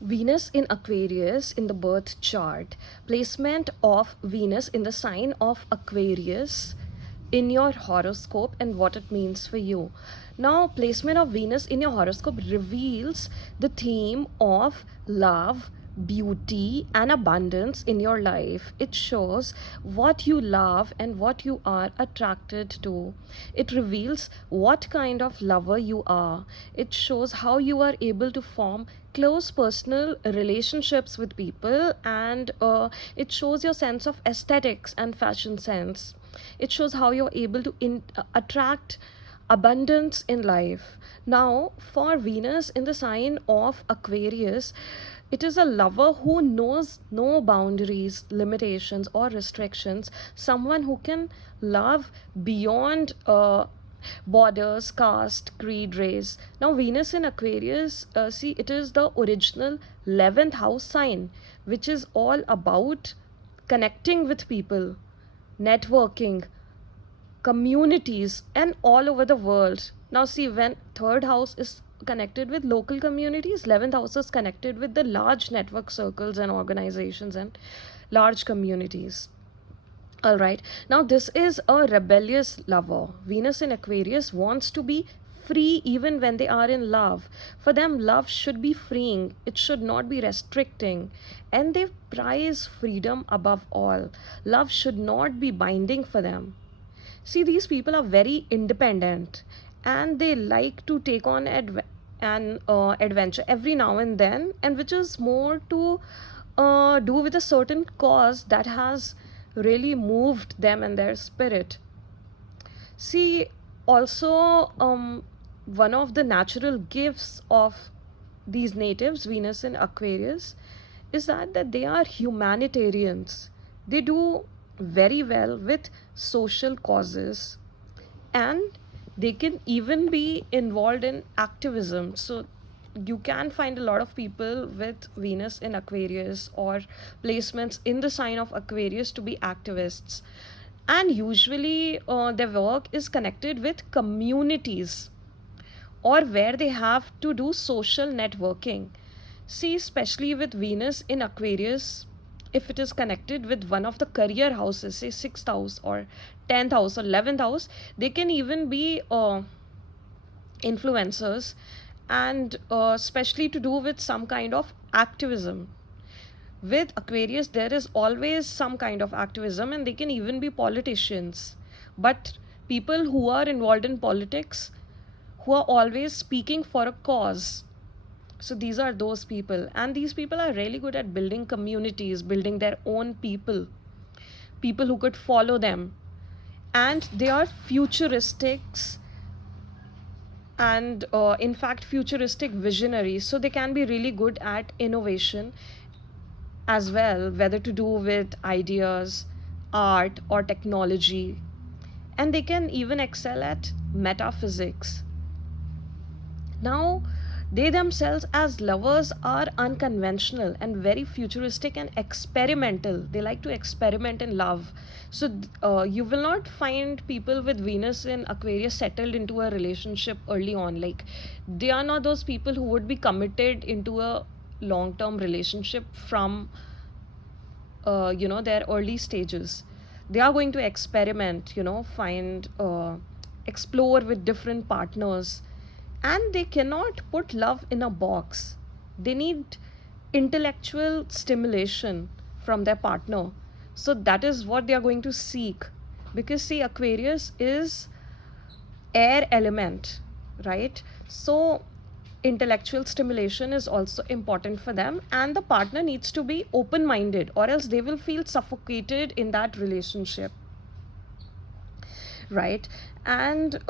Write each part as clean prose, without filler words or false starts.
Venus in Aquarius in the birth chart, placement of Venus in the sign of Aquarius in your horoscope and what it means for you. Now, placement of Venus in your horoscope reveals the theme of love, beauty, and abundance in your life. It shows what you love and what you are attracted to. It reveals what kind of lover you are. It shows how you are able to form close personal relationships with people, and it shows your sense of aesthetics and fashion sense. It shows how you're able to attract abundance in life. Now, for Venus in the sign of Aquarius, it is a lover who knows no boundaries, limitations, or restrictions. Someone who can love beyond borders, caste, creed, race. Now, Venus in Aquarius, see, it is the original 11th house sign, which is all about connecting with people, networking, communities, and all over the world. Now, see, when third house is connected with local communities, 11th house is connected with the large network circles and organizations and large communities. All right. Now, this is a rebellious lover. Venus in Aquarius wants to be free even when they are in love. For them, love should be freeing, it should not be restricting. And they prize freedom above all. Love should not be binding for them. See, these people are very independent and they like to take on an adventure every now and then, and which is more to do with a certain cause that has really moved them and their spirit. See, also, one of the natural gifts of these natives, Venus in Aquarius, is that they are humanitarians. They do very well with social causes, and they can even be involved in activism. So you can find a lot of people with Venus in Aquarius or placements in the sign of Aquarius to be activists, and usually their work is connected with communities or where they have to do social networking. See, especially with Venus in Aquarius, if it is connected with one of the career houses, say 6th house or 10th house or 11th house, they can even be influencers, and especially to do with some kind of activism. With Aquarius, there is always some kind of activism, and they can even be politicians. But people who are involved in politics, who are always speaking for a cause. So these are those people, and these people are really good at building communities, building their own people who could follow them. And they are futuristics, and in fact futuristic visionaries, so they can be really good at innovation as well, whether to do with ideas, art, or technology. And they can even excel at metaphysics. Now, they themselves, as lovers, are unconventional and very futuristic and experimental. They like to experiment in love. So, you will not find people with Venus in Aquarius settled into a relationship early on. Like, they are not those people who would be committed into a long term relationship from their early stages. They are going to experiment, find explore with different partners, and they cannot put love in a box. They need intellectual stimulation from their partner, so that is what they are going to seek. Because see, Aquarius is air element, right? So intellectual stimulation is also important for them, and the partner needs to be open minded, or else they will feel suffocated in that relationship, right? And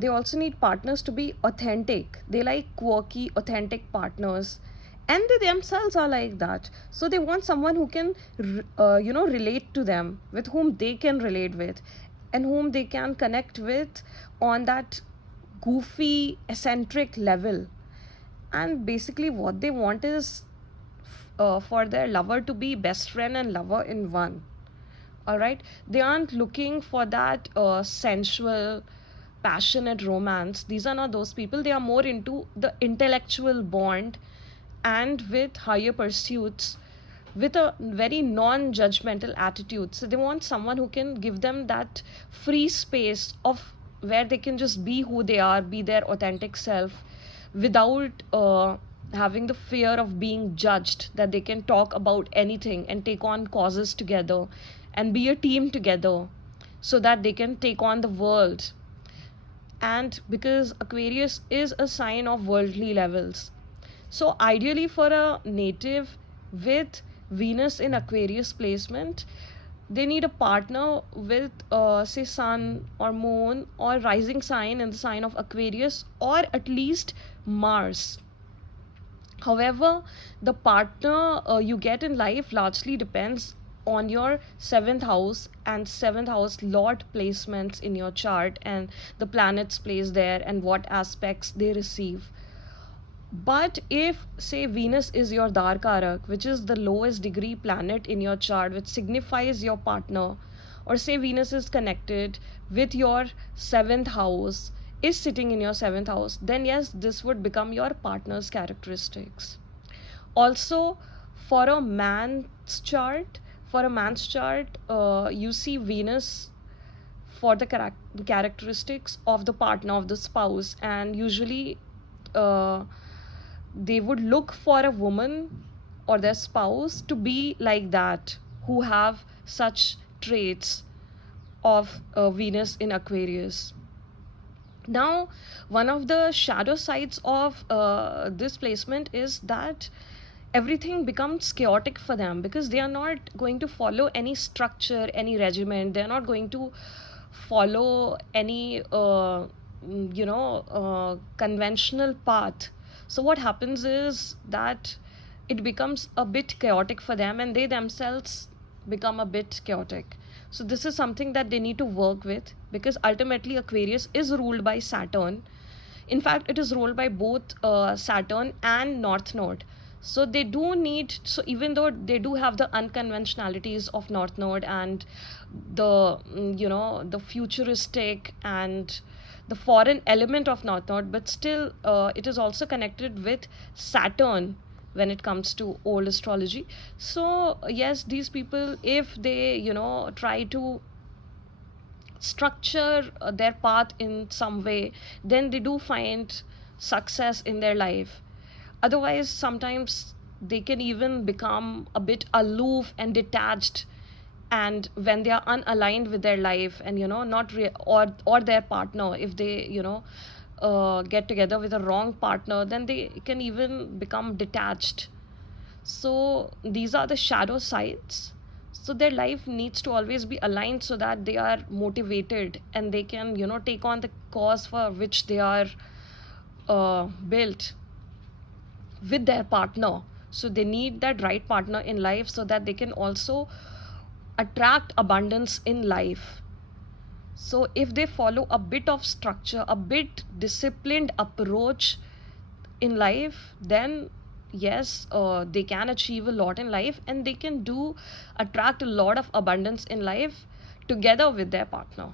they also need partners to be authentic. They like quirky authentic partners, and they themselves are like that. So they want someone who can relate to them, with whom they can relate with, and whom they can connect with on that goofy eccentric level. And basically what they want is for their lover to be best friend and lover in one. All right, they aren't looking for that sensual passionate romance. These are not those people. They are more into the intellectual bond and with higher pursuits, with a very non-judgmental attitude. So they want someone who can give them that free space of where they can just be who they are, be their authentic self, without having the fear of being judged, that they can talk about anything and take on causes together and be a team together so that they can take on the world. And because Aquarius is a sign of worldly levels, so ideally for a native with Venus in Aquarius placement, they need a partner with say sun or moon or rising sign in the sign of Aquarius, or at least Mars. However, the partner you get in life largely depends on your seventh house and seventh house Lord placements in your chart, and the planets placed there and what aspects they receive. But if, say, Venus is your Darkarak, which is the lowest degree planet in your chart, which signifies your partner, or say Venus is connected with your seventh house, is sitting in your seventh house, then yes, this would become your partner's characteristics. Also, for a man's chart, you see Venus for the characteristics of the partner, of the spouse, and usually uh, they would look for a woman or their spouse to be like that, who have such traits of Venus in Aquarius. Now, one of the shadow sides of this placement is that everything becomes chaotic for them, because they are not going to follow any structure, any regiment. They are not going to follow any conventional path. So what happens is that it becomes a bit chaotic for them, and they themselves become a bit chaotic. So this is something that they need to work with, because ultimately Aquarius is ruled by Saturn. In fact, it is ruled by both Saturn and North Node. So they do need, so even though they do have the unconventionalities of North Node and the the futuristic and the foreign element of North Node, but still it is also connected with Saturn when it comes to old astrology. So yes, these people, if they try to structure their path in some way, then they do find success in their life. Otherwise, sometimes they can even become a bit aloof and detached, and when they are unaligned with their life, and not or their partner, if they get together with a wrong partner, then they can even become detached. So these are the shadow sides. So their life needs to always be aligned so that they are motivated and they can take on the cause for which they are built with their partner. So they need that right partner in life so that they can also attract abundance in life. So if they follow a bit of structure, a bit disciplined approach in life, then yes, they can achieve a lot in life, and they can do attract a lot of abundance in life together with their partner.